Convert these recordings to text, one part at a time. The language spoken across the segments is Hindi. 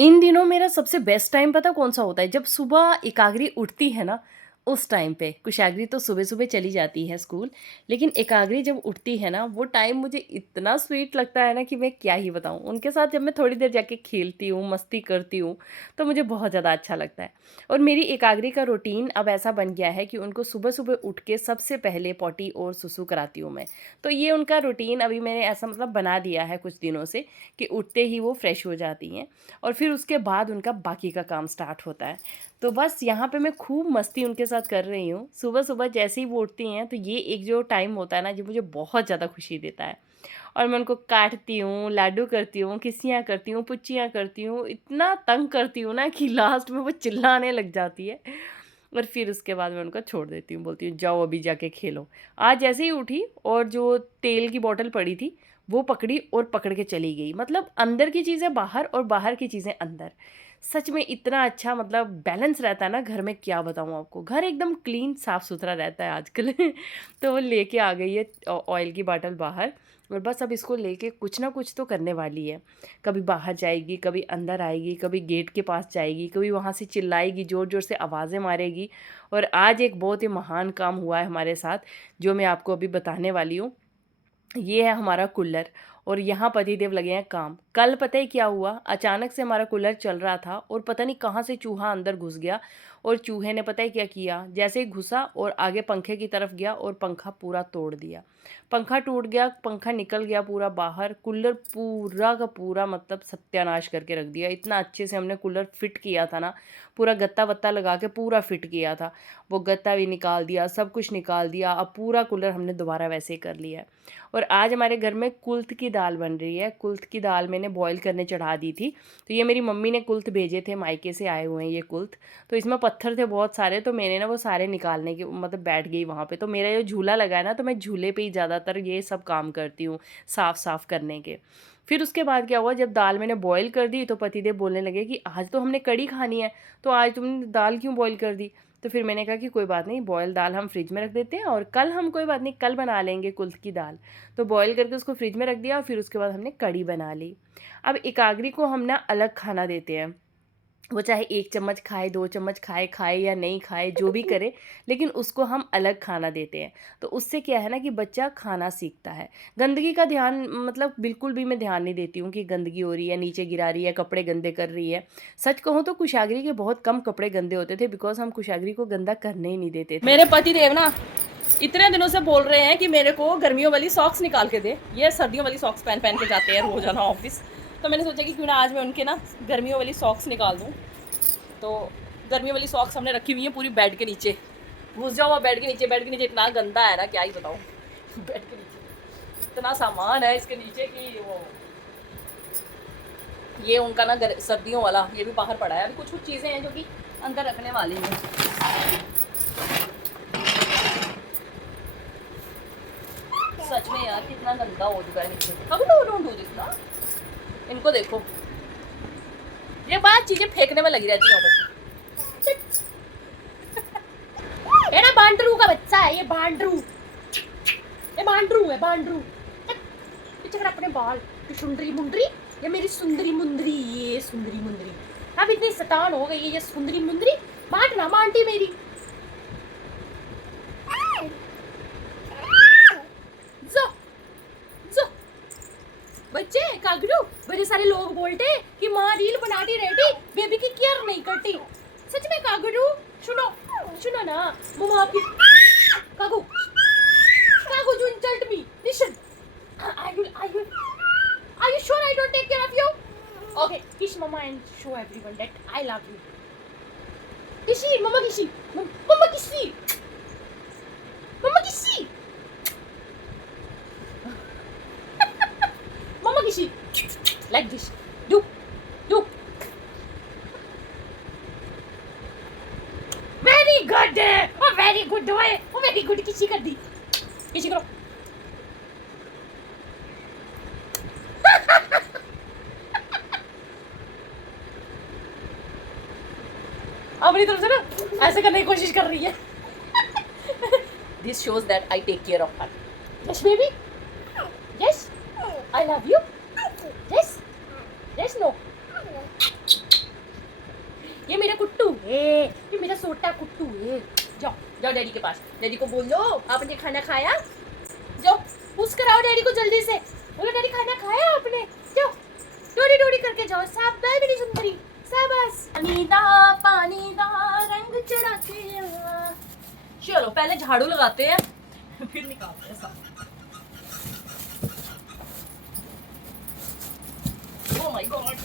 इन दिनों मेरा सबसे बेस्ट टाइम पता कौन-सा होता है? जब सुबह एकाग्री उठती है ना, उस टाइम पे। कुशाग्री तो सुबह-सुबह चली जाती है स्कूल, लेकिन एकाग्री जब उठती है ना, वो टाइम मुझे इतना स्वीट लगता है ना कि मैं क्या ही बताऊँ। उनके साथ जब मैं थोड़ी देर जाके खेलती हूँ, मस्ती करती हूँ, तो मुझे बहुत ज़्यादा अच्छा लगता है। और मेरी एकाग्री का रूटीन अब ऐसा बन गया है कि उनको सुबह-सुबह उठ के सबसे पहले पॉटी और सुसु कराती हूँ मैं। तो ये उनका रूटीन अभी मैंने ऐसा मतलब बना दिया है कुछ दिनों से कि उठते ही वो फ्रेश हो जाती हैं। और फिर उसके बाद उनका बाकी का काम स्टार्ट होता है। तो बस यहाँ पे मैं खूब मस्ती उनके साथ कर रही हूँ। सुबह-सुबह जैसे ही वो उठती हैं तो ये एक जो टाइम होता है ना, जो मुझे बहुत ज़्यादा खुशी देता है। और मैं उनको काटती हूँ, लाडू करती हूँ, किसियाँ करती हूँ, पुच्चियाँ करती हूँ, इतना तंग करती हूँ ना कि लास्ट में वो चिल्लाने लग जाती है। और फिर उसके बाद मैं उनको छोड़ देती हूँ, बोलती हूँ जाओ अभी जाके खेलो। आज जैसे ही उठी और जो तेल की बॉटल पड़ी थी, वो पकड़ी और पकड़ के चली गई। मतलब अंदर की चीज़ें बाहर और बाहर की चीज़ें अंदर। सच में इतना अच्छा मतलब बैलेंस रहता है ना घर में, क्या बताऊँ आपको। घर एकदम क्लीन साफ-सुथरा रहता है आजकल। तो वो लेके आ गई है ऑयल की बॉटल बाहर, और बस अब इसको लेके कुछ ना कुछ तो करने वाली है। कभी बाहर जाएगी, कभी अंदर आएगी, कभी गेट के पास जाएगी, कभी वहाँ से चिल्लाएगी, ज़ोर-ज़ोर से आवाज़ें मारेगी। और आज एक बहुत ही महान काम हुआ है हमारे साथ, जो मैं आपको अभी बताने वाली हूँ। ये है हमारा कूलर, और यहाँ पतिदेव लगे हैं काम। कल पता है क्या हुआ? अचानक से हमारा कूलर चल रहा था और पता नहीं कहाँ से चूहा अंदर घुस गया, और चूहे ने पता है क्या किया? जैसे ही घुसा और आगे पंखे की तरफ गया और पंखा पूरा तोड़ दिया। पंखा टूट गया, पंखा निकल गया पूरा बाहर, कूलर पूरा का पूरा मतलब सत्यानाश करके रख दिया। इतना अच्छे से हमने कूलर फिट किया था ना, पूरा गत्ता-वत्ता लगा के पूरा फिट किया था। वो गत्ता भी निकाल दिया, सब कुछ निकाल दिया। अब पूरा कूलर हमने दोबारा वैसे ही कर लिया है। और आज हमारे घर में कुल्थ की दाल बन रही है। कुल्थ की दाल मैंने बॉयल करने चढ़ा दी थी। तो ये मेरी मम्मी ने कुल्थ भेजे थे, मायके से आए हुए हैं ये कुल्थ। तो इसमें पत्थर थे बहुत सारे, तो मैंने ना वो सारे निकालने की मतलब बैठ गई वहाँ पे। तो मेरा जो झूला लगा है ना, तो मैं झूले पे ही ज़्यादातर ये सब काम करती हूँ, साफ़-साफ़ करने के। फिर उसके बाद क्या हुआ, जब दाल मैंने बॉयल कर दी तो पतिदेव बोलने लगे कि आज तो हमने कढ़ी खानी है, तो आज तुमने दाल क्यों बॉयल कर दी? तो फिर मैंने कहा कि कोई बात नहीं, बॉयल दाल हम फ्रिज में रख देते हैं और कल हम कोई बात नहीं, कल बना लेंगे कुल्थ की दाल। तो बॉयल करके उसको फ्रिज में रख दिया और फिर उसके बाद हमने कढ़ी बना ली। अब एकाग्री को हम ना अलग खाना देते हैं। वो चाहे 1 चम्मच खाए, 2 चम्मच खाए, खाए या नहीं खाए, जो भी करे, लेकिन उसको हम अलग खाना देते हैं। तो उससे क्या है ना कि बच्चा खाना सीखता है। गंदगी का ध्यान मतलब बिल्कुल भी मैं ध्यान नहीं देती हूँ कि गंदगी हो रही है, नीचे गिरा रही है, कपड़े गंदे कर रही है। सच कहूँ तो कुशाग्री के बहुत कम कपड़े गंदे होते थे, बिकॉज़ हम कुशाग्री को गंदा करने ही नहीं देते थे। मेरे पति देव ना इतने दिनों से बोल रहे हैं कि मेरे को गर्मियों वाली सॉक्स निकाल के दे। ये सर्दियों वाली सॉक्स पहन पहन के जाते हैं रोजाना ऑफिस। तो मैंने सोचा कि क्यों ना आज मैं उनके ना गर्मियों वाली सॉक्स निकाल दूँ। तो गर्मियों वाली सॉक्स हमने रखी हुई है पूरी बेड के नीचे। घुस जाओ बेड के नीचे, बेड के नीचे इतना गंदा है ना, क्या ही बताऊँ। बेड के नीचे इतना सामान है इसके नीचे कि वो ये उनका ना सर्दियों वाला ये भी बाहर पड़ा है। अभी कुछ कुछ चीज़ें हैं जो कि अंदर रखने वाली हैं। सच में यार कितना गंदा हो चुका है नीचे। कभी डोंट डू दिस ना। इनको देखो, ये बात चीजें फेंकने में लगी रहती है बस। ये ना बांडरू का बच्चा है, ये बांडरू, ये बांडरू है बांडरू। पीछे कर अपने बाल, ये सुंदरी मुंदरी, ये मेरी सुंदरी मुंदरी, ये सुंदरी मुंदरी। अब इतनी शैतान हो गई है ये सुंदरी मुंदरी। बांट ना आंटी मेरी। जो जो बच्चे कागरू, बड़े सारे लोग बोलते हैं कि माँ रील बनाती रहती, बेबी की केयर नहीं करती। सच में कागरू, सुनो सुनो ना, मम्मा आपकी कागू कागू you insult me. Listen, are you sure I don't take care of you? Okay, kiss mama and show everyone that I love you. Kissy, mama kissy, mama kissy, mama kissy, mama kissy, like this. Do, do. Very good. Oh, very good. Oh, very good. किसी कर दी, किसी करो। अपनी तरफ से ना ऐसे करने की कोशिश कर रही है। This shows that I take care of her. Yes, baby. Yes. I love you. Yes. Yes. No. तू जाओ जाओ डैडी के पास, डैडी को बोल दो आपने खाना खाया, जाओ पुश कराओ डैडी को जल्दी से, बोलो डैडी खाना खाया आपने, जाओ डोरी डोरी करके जाओ, शाबाश मेरी सुंदरी, शाबाश। पानी दा रंग चढ़ा के आ। चलो पहले झाड़ू लगाते हैं फिर निकालते हैं सब। ओह माय गॉड,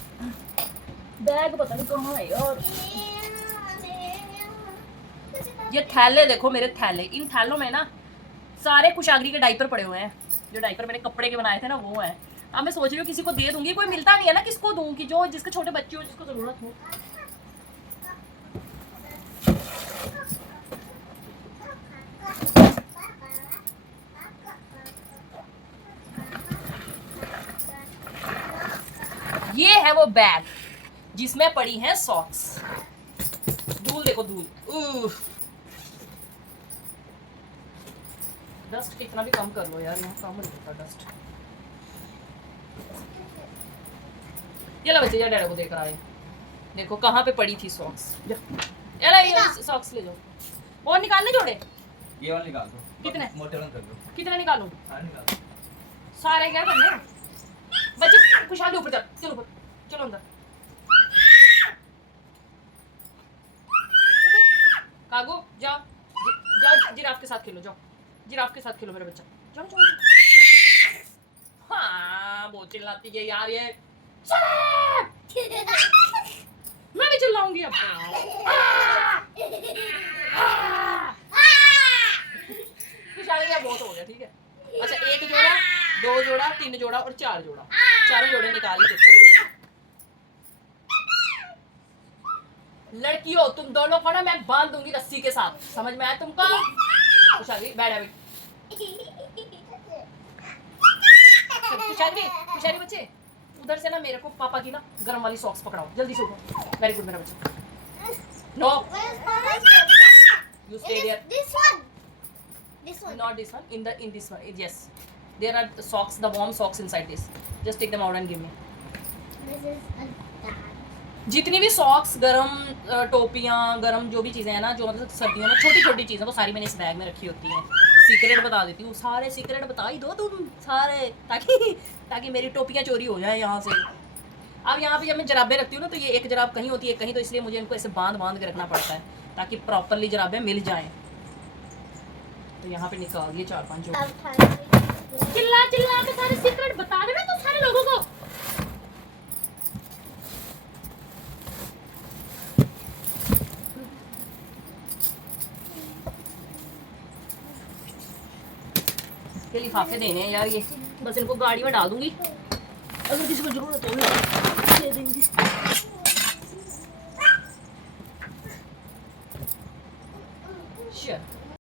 बैग पता नहीं कहाँ है यार। ये थैले देखो मेरे थैले, इन थैलों में ना सारे कुशाग्री के डाइपर पड़े हुए हैं, जो डाइपर मैंने कपड़े के बनाए थे ना वो है। अब मैं सोच रही हूँ किसी को दे दूंगी, कोई मिलता नहीं है ना, किसको दूं कि जो जिसके छोटे बच्चे हो जिसको जरूरत हो। ये है वो बैग जिसमें पड़ी है सॉक्स। धूल देखो धूल, डस्ट कितना भी कम कर लो यार, यहाँ कम नहीं होता डस्ट। ये लो बच्चे, डैडा को देकर आए, देखो कहाँ पे पड़ी थी सॉक्स। ये सॉक्स ले जाओ, और निकालने जोड़े, ये वाला निकाल दो, कितने मोटे वाला कर दो। कितने निकालूं? हाँ निकाल दो। सारे क्या करने बच्चे, खुशहाली ऊपर चल, चलो ऊपर चलो अंदर। कागो जाओ, जाओ जिराफ के साथ खेलो, जाओ जिराफ के साथ खेलो मेरा बच्चा, जाओ जाओ, जाओ। हाँ बहुत चिल्लाती है यार ये, मैं भी चिल्लाऊंगी अब। खुशहाली अब बहुत हो गया, ठीक है। अच्छा एक जोड़ा, दो जोड़ा, तीन जोड़ा और चार जोड़ा, चारों जोड़े निकाल ही देते। लड़कियों तुम दोनों को ना मैं बांध दूंगी रस्सी के साथ, समझ में आया तुमको? खुशहाली बैठ खुशहाली बच्चे, उधर से ना मेरे को पापा की ना गर्म वाली सॉक्स पकड़ाओ जल्दी से उठो। वेरी गुड मेरा बच्चा। No you stay there, This one. not this one, in this one, yes there are the socks, the warm socks inside this, just take them out and give me। This is a bag. जितनी भी सॉक्स गरम टोपियाँ गरम जो भी चीज़ें हैं ना, जो मतलब सर्दियों में छोटी छोटी चीज़ें, वो सारी मैंने इस बैग में रखी होती हैं। सीक्रेट बता देती हूँ, सारे सीक्रेट बता ही दो तुम सारे, ताकि मेरी टोपियाँ चोरी हो जाए यहाँ से। अब यहाँ पे जब मैं जराबें रखती हूँ ना, तो ये एक जराब कहीं होती है कहीं, तो इसलिए मुझे इनको ऐसे बांध के रखना पड़ता है ताकि प्रॉपरली जराबें मिल जाएं। तो यहाँ पे निकाल दिए 4-5 जो। चिल्ला चिल्ला के सारे सीक्रेट बता देना तो सारे लोगों को। ये लिफाफे देने हैं यार, ये बस इनको गाड़ी में डाल दूंगी, अगर किसी को जरूरत हो दे देंगे।